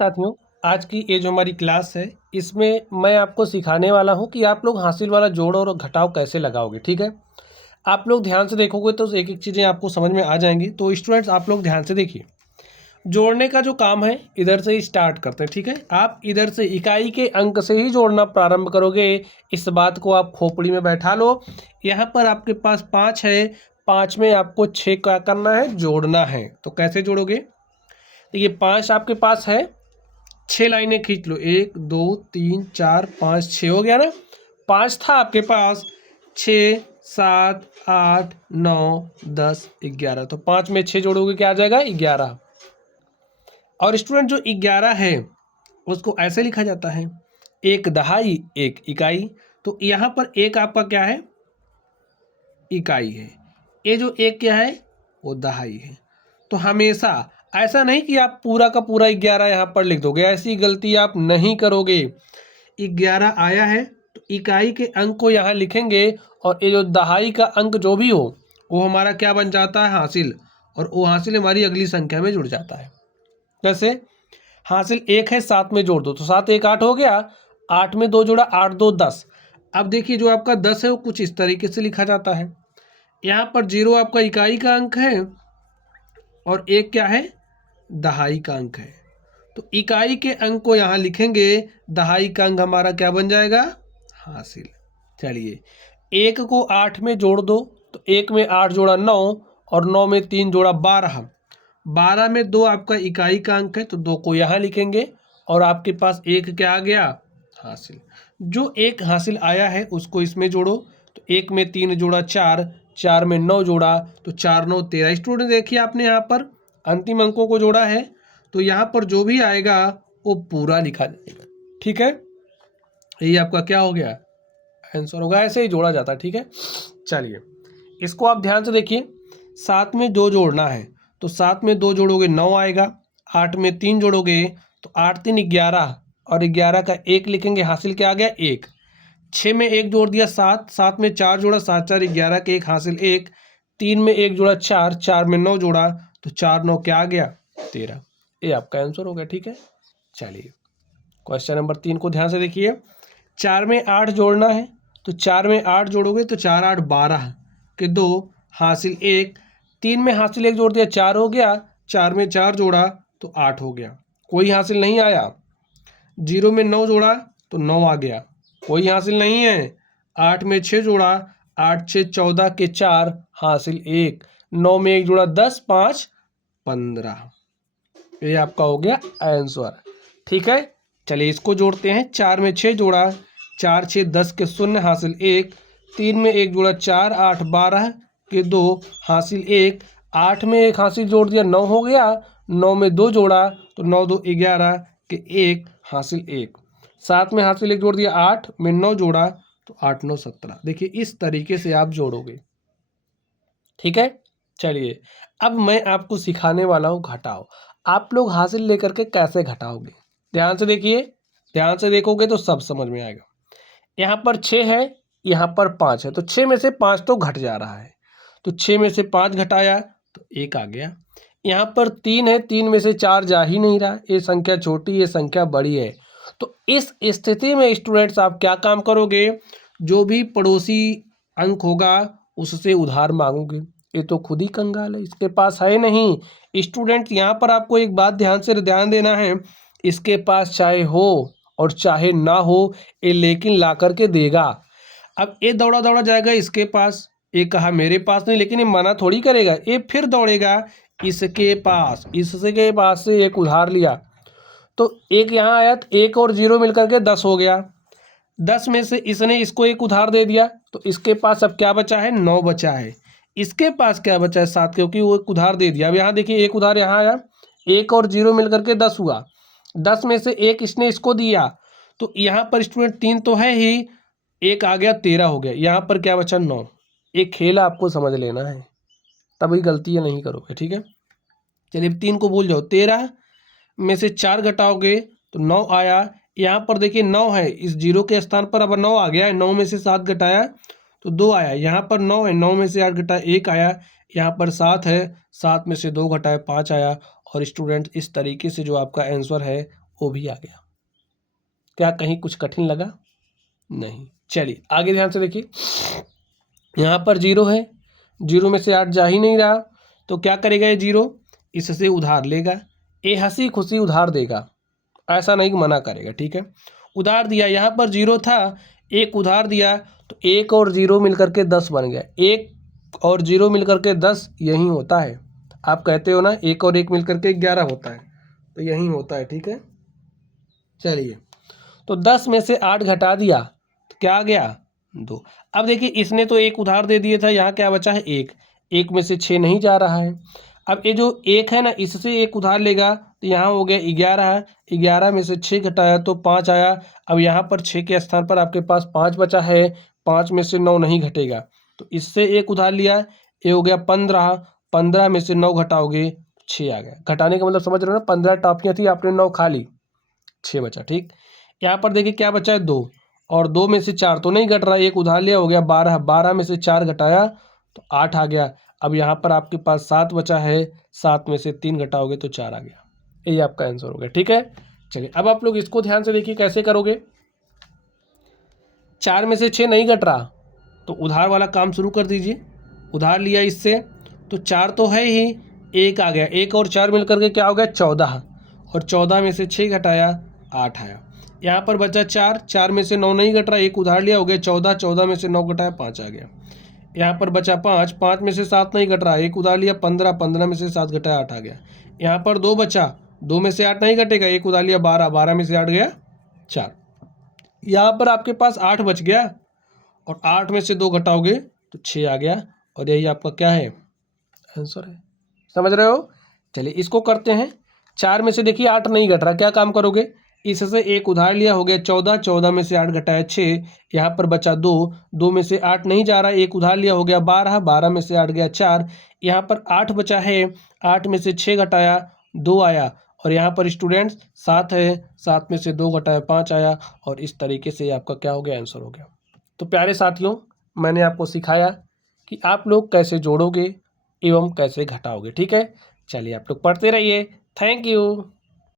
साथियों, आज की ये जो हमारी क्लास है, इसमें मैं आपको सिखाने वाला हूँ कि आप लोग हासिल वाला जोड़ और घटाव कैसे लगाओगे। ठीक है, आप लोग ध्यान से देखोगे तो एक एक चीज़ें आपको समझ में आ जाएंगी। तो स्टूडेंट्स, आप लोग ध्यान से देखिए। जोड़ने का जो काम है इधर से ही स्टार्ट करते हैं। ठीक है, आप इधर से इकाई के अंक से ही जोड़ना प्रारंभ करोगे। इस बात को आप खोपड़ी में बैठा लो। यहाँ पर आपके पास 5 है, 5 में आपको 6 क्या करना है, जोड़ना है। तो कैसे जोड़ोगे? देखिए, 5 आपके पास है, 6 लाइनें खींच लो। 1 2 3 4 5 6 हो गया ना। 5 था आपके पास, 6 7 8 9 10 11। तो 5 में 6 जोड़ोगे, क्या आ जाएगा? 11। और स्टूडेंट, जो 11 है उसको ऐसे लिखा जाता है, एक दहाई एक इकाई। तो यहाँ पर एक आपका क्या है? इकाई है। ये जो एक क्या है? वो दहाई है। तो हमेशा ऐसा नहीं कि आप पूरा का पूरा 11 यहाँ पर लिख दोगे, ऐसी गलती आप नहीं करोगे। 11 आया है तो इकाई के अंक को यहाँ लिखेंगे, और ये जो दहाई का अंक जो भी हो वो हमारा क्या बन जाता है? हासिल। और वो हासिल हमारी अगली संख्या में जुड़ जाता है। जैसे हासिल 1 है, 7 में जोड़ दो तो 7 1 8 हो गया। 8 में 2 जोड़ा, 8 2 10। अब देखिए, जो आपका 10 है वो कुछ इस तरीके से लिखा जाता है। यहाँ पर 0 आपका इकाई का अंक है और 1 क्या है? दहाई का अंक है। तो इकाई के अंक को यहाँ लिखेंगे, दहाई का अंक हमारा क्या बन जाएगा? हासिल। चलिए, 1 को 8 में जोड़ दो तो 1 में 8 जोड़ा 9, और 9 में 3 जोड़ा 12। 12 में 2 आपका इकाई का अंक है तो 2 को यहाँ लिखेंगे, और आपके पास 1 क्या आ गया? हासिल। जो 1 हासिल आया है उसको इसमें जोड़ो। तो 1 में 3 जोड़ा 4, 4 में 9 जोड़ा तो 4 9 13। स्टूडेंट देखिए, आपने यहाँ पर अंतिम अंकों को जोड़ा है तो यहाँ पर जो भी आएगा वो पूरा लिखा जाएगा। ठीक है, ये आपका क्या हो गया? आंसर होगा। ऐसे ही जोड़ा जाता है। ठीक है, चलिए इसको आप ध्यान से देखिए। 7 में 2 जोड़ना है तो 7 में 2 जोड़ोगे 9 आएगा। 8 में 3 जोड़ोगे तो 8 3 11, और 11 का 1 लिखेंगे, हासिल क्या आ गया? 1। 6 में 1 जोड़ दिया 7, 7 में 4 जोड़ा, 7 4 11 के 1, हासिल 1। 3 में 1 जोड़ा 4, 4 में 9 जोड़ा तो 4 9 क्या आ गया? 13। ये आपका आंसर हो गया। ठीक है, चलिए क्वेश्चन नंबर 3 को ध्यान से देखिए। 4 में 8 जोड़ना है तो 4 में 8 जोड़ोगे तो 4 8 12 के 2, हासिल 1। 3 में हासिल 1 जोड़ दिया, 4 हो गया। 4 में 4 जोड़ा तो 8 हो गया, कोई हासिल नहीं आया। 0 में 9 जोड़ा तो 9 आ गया, कोई हासिल नहीं है। 8 में 6 जोड़ा, 8 6 14 के 4, हासिल 1। 9 में 1 जोड़ा, 10 5 15। ये आपका हो गया आंसर। ठीक है, चलिए इसको जोड़ते हैं। 4 में 6 जोड़ा, 4 6 10 के 0, हासिल 1। 3 में 1 जोड़ा, 4 8 12 के 2, हासिल 1। 8 में 1 हासिल जोड़ दिया, 9 हो गया। 9 में 2 जोड़ा तो 9 2 11 के 1, हासिल 1। 7 में हासिल 1 जोड़ दिया, 8 में 9 जोड़ा तो 8 9 17। देखिए इस तरीके से आप जोड़ोगे। ठीक है, चलिए अब मैं आपको सिखाने वाला हूँ घटाओ। आप लोग हासिल लेकर के कैसे घटाओगे? ध्यान से देखिए, ध्यान से देखोगे तो सब समझ में आएगा। यहाँ पर 6 है, यहाँ पर 5 है, तो 6 में से 5 तो घट जा रहा है। तो 6 में से 5 घटाया तो 1 आ गया। यहाँ पर 3 है, 3 में से 4 जा ही नहीं रहा, ये संख्या छोटी, ये संख्या बड़ी है। तो इस स्थिति में स्टूडेंट्स आप क्या काम करोगे? जो भी पड़ोसी अंक होगा उससे उधार मांगोगे। ये तो खुद ही कंगाल है, इसके पास है नहीं। स्टूडेंट, यहाँ पर आपको एक बात ध्यान देना है, इसके पास चाहे हो और चाहे ना हो, ये लेकिन ला करके देगा। अब ये दौड़ा दौड़ा जाएगा इसके पास, ये कहा मेरे पास नहीं, लेकिन ये मना थोड़ी करेगा, ये फिर दौड़ेगा इसके पास। इसके पास से एक उधार लिया तो एक यहाँ आया, तो 1 और 0 मिलकर के 10 हो गया। 10 में से इसने इसको एक उधार दे दिया तो इसके पास अब क्या बचा है? 9 बचा है। इसके पास क्या बचा है? 7, क्योंकि वो एक उधार दे दिया। अब यहाँ देखिए, एक उधार यहाँ आया, 1 और 0 मिलकर के 10 हुआ। 10 में से एक इसने इसको दिया तो यहाँ पर स्टूडेंट 3 तो है ही, एक आ गया, 13 हो गया। यहाँ पर क्या बचा? 9। एक खेल आपको समझ लेना है, तभी गलतियाँ नहीं करोगे। ठीक है, चलिए 3 को भूल जाओ। 13 में से 4 घटाओगे तो 9 आया। यहाँ पर देखिए 9 है, इस 0 के स्थान पर अब 9 आ गया है। 9 में से 7 घटाया तो 2 आया। यहाँ पर 9 है, 9 में से 8 घटाया 1 आया। यहाँ पर 7 है, 7 में से 2 घटाया 5 आया। और स्टूडेंट, इस तरीके से जो आपका आंसर है वो भी आ गया। क्या कहीं कुछ कठिन लगा? नहीं। चलिए आगे ध्यान से देखिए, यहाँ पर 0 है, 0 में से 8 जा ही नहीं रहा, तो क्या करेगा ये 0? इससे उधार लेगा। ये हंसी खुशी उधार देगा, ऐसा नहीं कि मना करेगा, ठीक है। उधार दिया, यहाँ पर 0 था, एक उधार दिया, तो 1 और 0 मिलकर के 10 बन गया। 1 और 0 मिलकर के 10 यही होता है। आप कहते हो ना 1 और 1 मिलकर के 11 होता है, तो यही होता है, ठीक है। चलिए, तो 10 में से 8 घटा दिया तो क्या आ गया? 2। अब देखिए इसने तो एक उधार दे दिया था, यहाँ क्या बचा है? 1। 1 में से 6 नहीं जा रहा है। अब ये जो 1 है ना, इससे एक उधार लेगा तो यहाँ हो गया 11। 11 में से 6 घटाया तो 5 आया। अब यहाँ पर 6 के स्थान पर आपके पास 5 बचा है, 5 में से 9 नहीं घटेगा, तो इससे एक उधार लिया, ये हो गया 15। 15 में से 9 घटाओगे 6 आ गया। घटाने का मतलब समझ रहे हो ना, 15 टॉफियाँ थी, आपने 9 खा ली, 6 बचा, ठीक। यहाँ पर देखिए क्या बचा है? 2, और 2 में से 4 तो नहीं घट रहा, एक उधार लिया, हो गया 12। 12 में से 4 घटाया तो 8 आ गया। अब यहाँ पर आपके पास 7 बचा है, 7 में से 3 घटाओगे तो 4 आ गया। यही आपका आंसर हो गया, ठीक है। चलिए अब आप लोग इसको ध्यान से देखिए कैसे करोगे। 4 में से 6 नहीं घट रहा, तो उधार वाला काम शुरू कर दीजिए। उधार लिया इससे, तो 4 तो है ही, 1 आ गया, 1 और 4 मिलकर के क्या हो गया? 14। और 14 में से 6 घटाया 8 आया। यहाँ पर बचा 4, 4 में से 9 नहीं घट रहा, एक उधार लिया, हो गया 14। 14 में से 9 घटाया 5 आ गया। यहाँ पर बचा 5, 5 में से 7 नहीं घट रहा, एक उधार लिया, 15। 15 में से 7 घटाया 8 आ गया। यहाँ पर 2 बचा, 2 में से 8 नहीं घटेगा, एक उधार लिया, 12। 12 में से 8 गया 4। यहाँ पर आपके पास 8 बच गया, और 8 में से 2 घटाओगे तो 6 आ गया, और यही आपका क्या है? आंसर है। समझ रहे हो? चलिए इसको करते हैं। 4 में से देखिए 8 नहीं घट रहा, क्या काम करोगे? इससे एक उधार लिया, हो गया 14। 14 में से 8 घटाया 6, यहाँ पर बचा 2। 2 में से 8 नहीं जा रहा, एक उधार लिया, हो गया 12। 12 में से 8 गया 4, यहाँ पर 8 बचा है, 8 में से 6 घटाया 2 आया। और यहाँ पर स्टूडेंट्स 7 है, 7 में से 2 घटाया 5 आया। और इस तरीके से आपका क्या हो गया? आंसर हो गया। तो प्यारे साथियों, मैंने आपको सिखाया कि आप लोग कैसे जोड़ोगे एवं कैसे घटाओगे, ठीक है। चलिए आप लोग पढ़ते रहिए। Thank you.